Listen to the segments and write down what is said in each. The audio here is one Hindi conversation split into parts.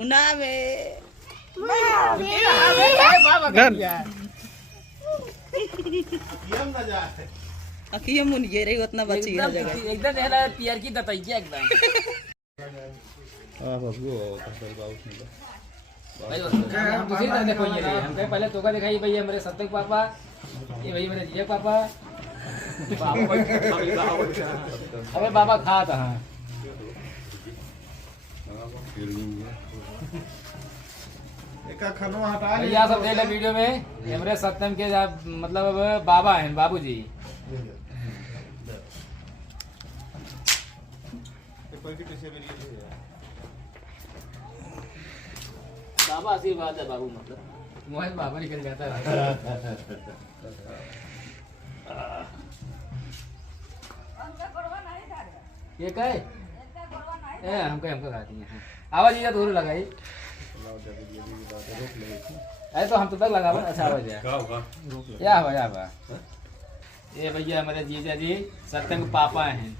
ना में अखियों मुन ये रही उतना बची है जगह एकदम देहला पियर की दतैया एकदम हां बबू कसर बाउस नहीं भाई हम दूसरी तरह देखो ये हम कहे पहले तो का दिखाई भाई मेरे सत्य पापा ये भाई मेरे जिया पापा अबे बाबा खा था हां एका खानो हटा ले भैया सब देख ले वीडियो में ये मेरे सत्यम के मतलब बाबा हैं बाबूजी बाबा आशीर्वाद है बाबू मतलब मोहन बाबा निकल जाता है ये क्या है हमको खाती है आवाज ये दूर लगाई अरे तो हम तो तक लगाओ अच्छा आवाज है या हुआ ये भैया हमारे जीजा जी सत्यम के पापा हैं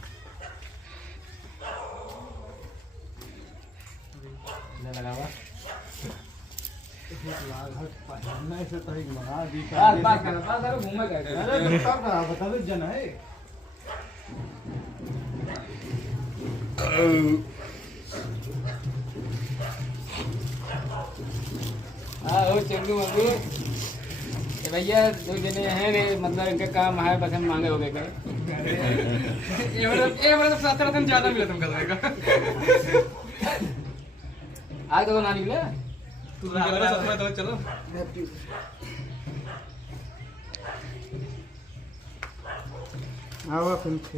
लगावा घूमे बता दो जन है चंदू मंगू भैया दो जने हैं रे मतलब इनका काम है बस हम मांगे हो गए ये मतलब 7 रतन ज्यादा मिला तुमका आज तो ना निकले तू तो चलो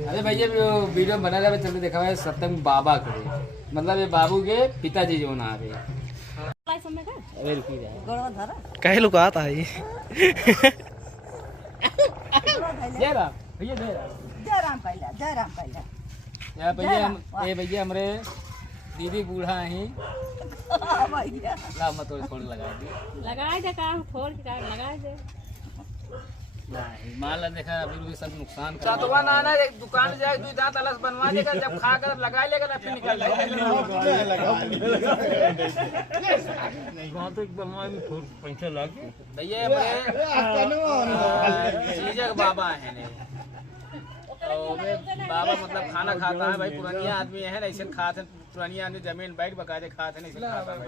अरे भैया वीडियो बना रहे चलते देखा है सत्यम बाबा के मतलब ये बाबू के पिताजी जो ना रहे कहे लोग आता है जय राम भैया जय राम भैया ये भैया हमारे दीदी बूढ़ा है ला मत फोन लगा दे काम फोड़ के काम लगा दे माल देखा अभी सब नुकसान चतवा ना ना एक दुकान जाए दो दांत अलग बनवा देगा जब खा कर लगा लेगा ना फिर निकल जाएगा वहां तो एक बनवा में पैसा लागे भैया चीजक बाबा है ने और बाबा मतलब खाना खाता है भाई पुरानिया आदमी है ना ऐसे खाते पुरानिया आदमी जमीन बैठ बका दे खाते नहीं खाता है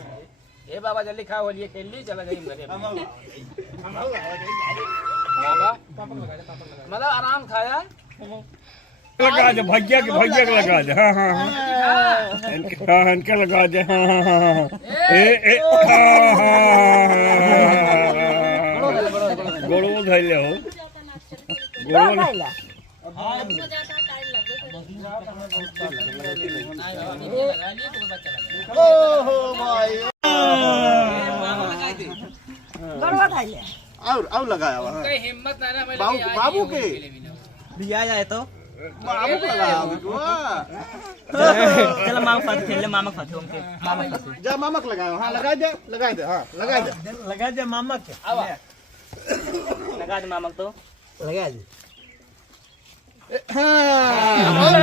ए बाबा जल्दी खाओ होलिए खेल ली चला जाइए घरे बाबा मतलब आराम खाया लगा दे भैया के लगा दे हां हां हां इनके लगा दे हां हां ए गोड़ो धइल हो गोड़ो धइला ओहो भाई गड़वा धाइले और लगाया वहां हिम्मत ना ना बाबू के दिया जाए तो बाबू को लगाया चलो मामा साथ खेल ले मामा साथ उनके मामा साथ जा मामक लगाओ हां लगा दे हां लगा दे मामा के लगा दे मामा तो लगा दे हां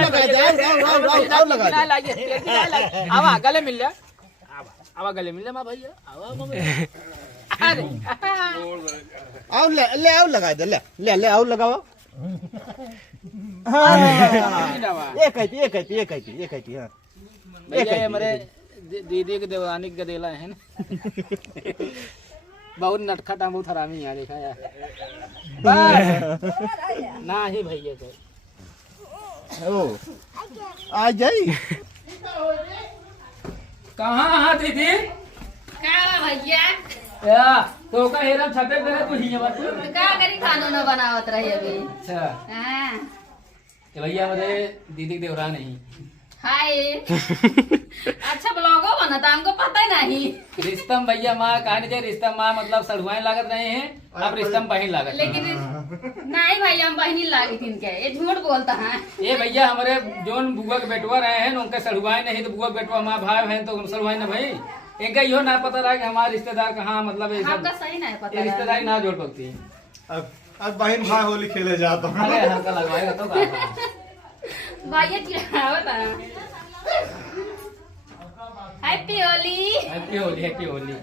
लगा दे और लगा दे आवा गले मिल जा आवा गले मिल जा मां भैया आवा अरे आओ ले आओ लगा दे ले आओ लगाओ ये कहती हां भैया हमारे दीदी के देवरानी के गदेला है ना बहुत नटखट हम बहुत हरामी है देखा यार बस ना ही भैया को ओ आ जाई कहां हां दीदी का भैया या तो का हेरम छते पे तू ही बात का करी खाना न बनावत रही अभी अच्छा हां तो भैया हमारे दीदी के देवरान नहीं हाय अच्छा ब्लॉगो बनाता हमको पता ही नहीं रिश्तम भैया माँ कहानी चाहिए रिश्तम माँ मतलब सड़ुआए लागत रहे हैं अब रिश्तम बहन लागत लेकिन नहीं भाई हम बहनी लागी थी इनके ये झूठ बोलता है ये भैया हमारे जोन बुआ के बेटुआ रहे हैं उनके सड़ुआए नहीं तो बुआ के बेटुआ माँ भाई बहन तो सड़ुआए ना भाई इनका यो ना पता रहा कि हमारे रिश्तेदार कहाँ मतलब आपका सही नहीं पता रिश्तेदारी ना जोड़ सकती है अब बहन भाई होली खेले जाता हूं अरे हल्का लगवाएगा तो भाई चिढ़ावत है happy Holi. Happy Holi, happy Holi.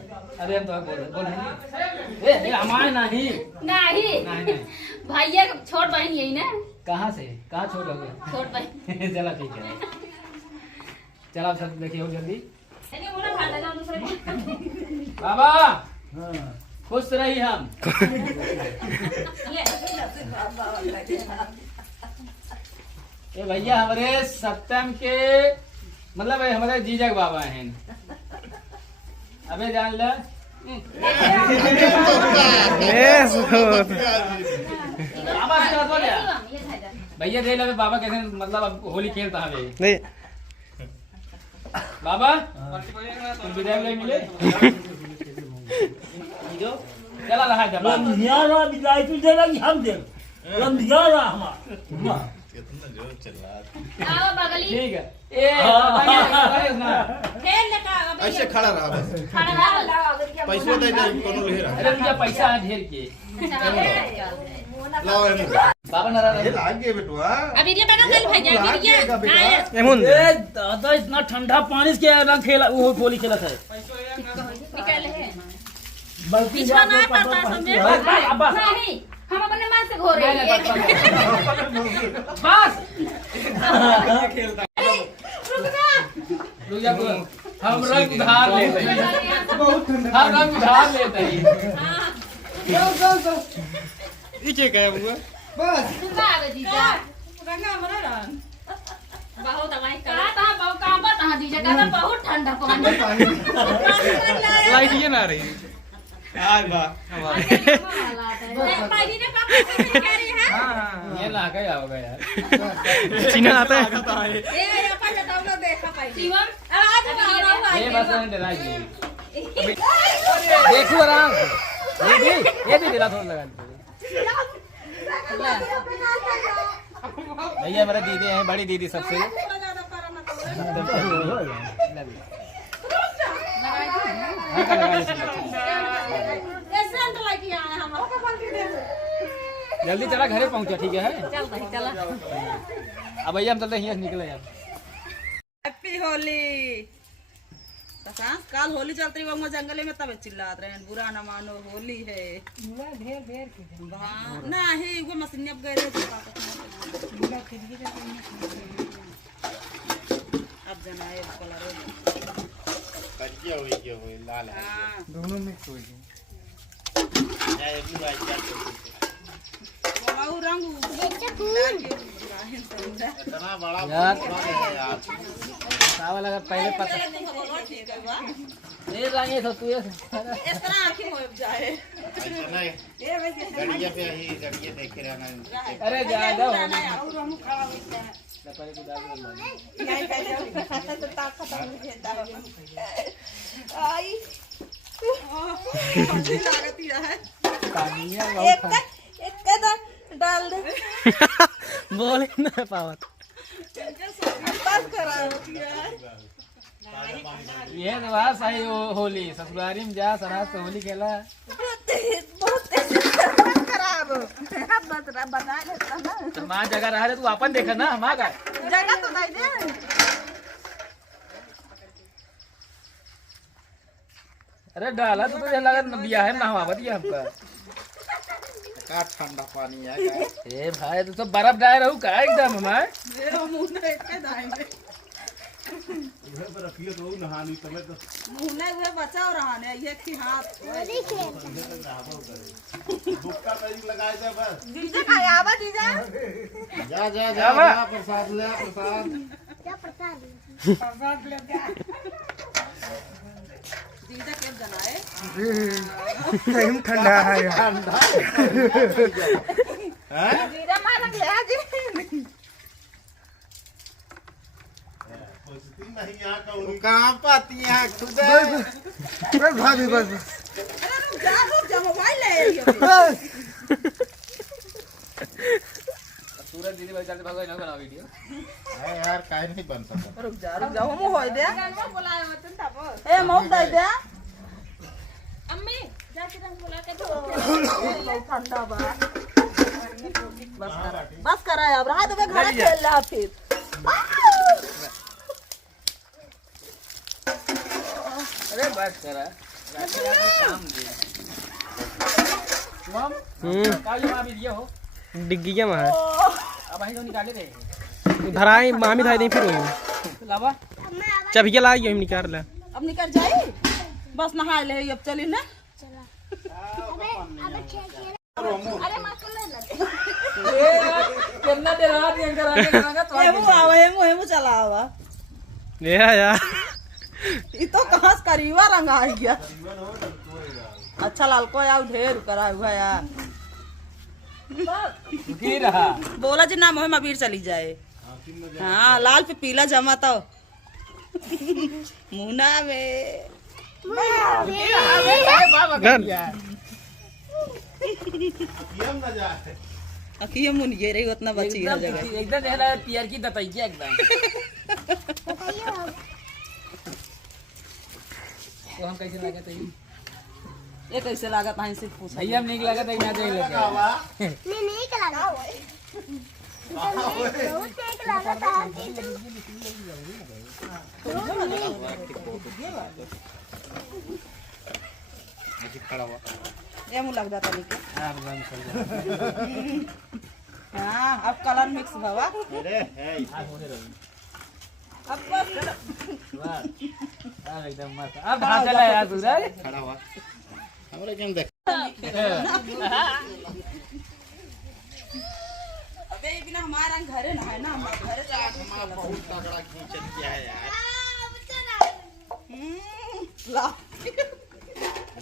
अरे हम तो बोल ए हमारे नहीं नहीं भैया छोट बहन यही ना। कहाँ से कहाँ छोड़ हो गए? छोट बहन। चला ठीक है, चलो आप सब देखिए जल्दी। बाबा खुश रही हम। ये भैया हमारे सत्यम के मतलब हमारे जीजक बाबा हैं। अबे जान ल भैया दे लो बाबा कैसे मतलब अब होली खेलता है नहीं बाबा तुम विदाई ले मिले जो चला रहा है रमजाना विदाई तू देना कि हम दे रमजाना हमारा आओ बगली। ठीक है ए खेल लेका ऐसे खड़ा रहा बस खड़ा रहा। पैसों दे दे कोनो ले रहा अरे भैया पैसा है ढेर के लाओ एम बाबा नाराज ये लाग गए बेटुआ अभी ये बना चल भैया ए दादा इतना ठंडा पानी से रंग खेला वो होली खेला था। निकल है बल्कि पिछवा ना पड़ता समझे नहीं हम अपने मन से घोरे बस रुक जा हम रंग उधार लेते हैं, हम रंग उधार लेते हैं। इके क्या हुआ बस सुबह आवे जीजा रंगा हमरा रंग बहुत हमारी कहा था बहुत काम पर कहां दीजिए कहता बहुत ठंडा पानी लाइट ये ना रही यार वाह पानी ने पापा से कह रही है। हां ये ला गया होगा यार चीना आता है ए अपन बताओ लो देखा पाई शिवम आज ये बस डरा जी देखो आराम ये भी दिला थोड़ा लगा भैया मेरा दीदी है बड़ी दीदी सबसे जल्दी चला घरे पहुंचा ठीक है चल अब भैया हम चलते हैं निकले यार। हैप्पी होली कल होली चलती रही जंगले में तब चिल्लाते रहे बुरा न मानो होली है नहीं वो मशीन अब गए अब जनाए लाल दोनों मिक्स हो रंग इतना बड़ा यार चावल अगर पहले पता ये लाएंगे तो तू इस तरह आंखें हो जाए ऐसा नहीं गड़िया पे ही गड़िया देख के रहना अरे जा जाओ और हम खड़ा होते हैं पहले तो दादी यही कह तो ताकत नहीं देता आई अच्छी लागती है पानिया एक डाल दे बोल ना पावत बस करा होती है ये तो बात सही होली ससुरारी में जा सरास से होली खेला बहुत खराब बना लेता ना तो माँ जगह रहा है तू अपन देखा ना हम आ गए जगह तो नहीं दे अरे डाला तो तुझे लगा बिया है ना हवा दिया हमका का ठंडा पानी है ए भाई तू तो बर्फ डाल रहू का एकदम हमारे मेरा मुंह नहीं के दाएंगे उधर पर रखिए तो नहानी तमे तो मुंह नहीं हुए बचाओ रहा ने ये की हाथ दुक्का तरीक लगाए थे बस डीजे का आवा डीजे जा जा जा प्रसाद ले प्रसाद क्या प्रसाद ले जा डीजे के जनाए टाइम ठंडा है ठंडा हैं डीजे मारन ले जी नहीं यहाँ का कहाँ पाती है खुदा भाभी बस अरे रुक जा मोबाइल ले सूरज दीदी भाई चलते भागो ना बना वीडियो है यार काहे नहीं बन सकता रुक जा हम होय दे ए मौत दे दे अम्मी जाके रंग बुला के दो ठंडा बस करा अब रहा तो घर खेल रहा फिर अरे बस करा काम दे मम काली मां भी दिया हो डिग्गिया में है अब અહીં तो निकाले दे धराई मामी धाई दे फिर लावा चबिया ला यो निकाल ले अब निकल जाए बस नहा ले अब चली ना कितना देर रात ये करांगा तो हेमू चला आवा ये यार ये तो कहाँ से करीबा रंग आ गया अच्छा लाल को यार ढेर करा हुआ यार की रहा बोला जी नाम है अबीर चली जाए हाँ लाल पे पीला जमा तो मुना में अखिए मुन ये रही उतना बची है जगह एकदम देहला पियर की दतैया एकदम तो हम कैसे लागत है ये कैसे लागत है से पूछ भैया हम नहीं लागत है ना जाए लगे मैं नहीं लगा बहुत टेक लगा था ये मुँह लग जाता लेके हाँ अब कलर मिक्स भवा अरे है अब बस एकदम मस्त अब हाथ चला यार तू रे खड़ा हुआ हमरे केम देख अबे बिना हमारा घरे ना है ना हमारे घरे हमारा बहुत तगड़ा खींचन किया है यार ला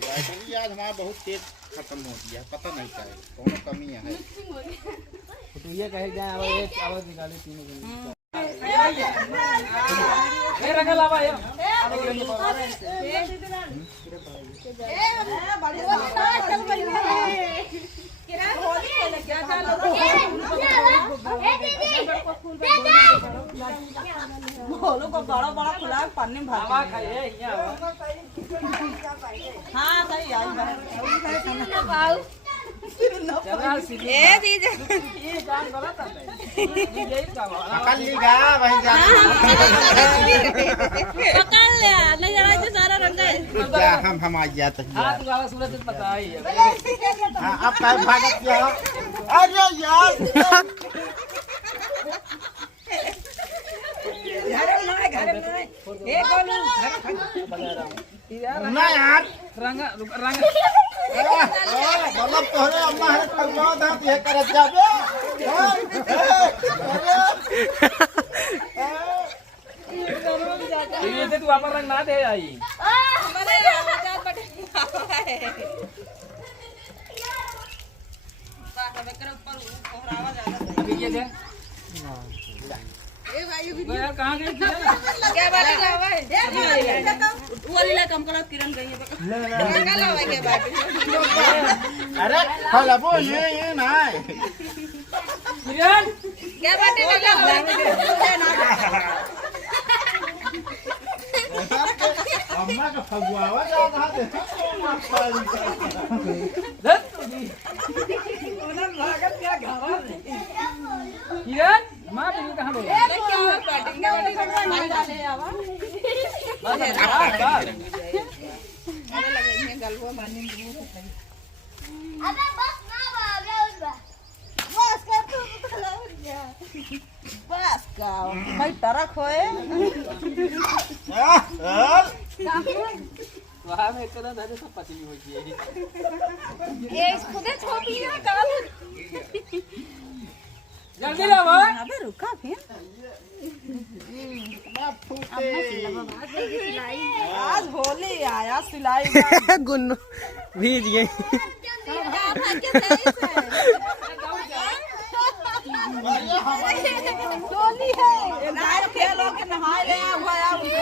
बैटरी आज हमारा बहुत तेज खत्म हो गया पता नहीं क्या है कौन कमी है तो ये कहे जाए अब एक आवाज निकाले तीनों के ए रंगा लावा ये बोलो को बड़ा बड़ा खुला पानी में भाग खाए यहाँ हाँ सही आई ए दीदी ये काम गलत है ये काम पकड़ लीगा वहीं जा पकड़ ले नहीं जरा से सारा रंगा क्या हम आ जाते हैं हां तुम्हारा सूरज पता ही है हां अब काय भागत किया अरे यार ना यार रंगा रंगा मतलब तोहरे अम्मा है खलवा दा ये करत जाबे ये तो तू वापस रंग ना दे आई हमारे आवाज बटे है बात में कर ऊपर कोहरावा ज्यादा अभी ये दे ए भाई यार कहां गए क्या बात है भाई वाली ला कम करा किरण गई है लगा लावा के बात अरे खलबो ये ना किरण क्या बात है लगा अम्मा का फगुआवा जा रहा है किरण मां तू कहां गई क्या कटिंग के वाली नहीं डाले आवा अरे लगाइए गलवा मारने की अबे बस ना बाबे उठ बस कर तू बस का भाई टरक होए वहां में इतना धरे सब पतली हो गई ये खुदे छोटी है काल जल्दी लावा अबे रुका फिर आज होली आया सिलाई गुन्नू भीज गई जा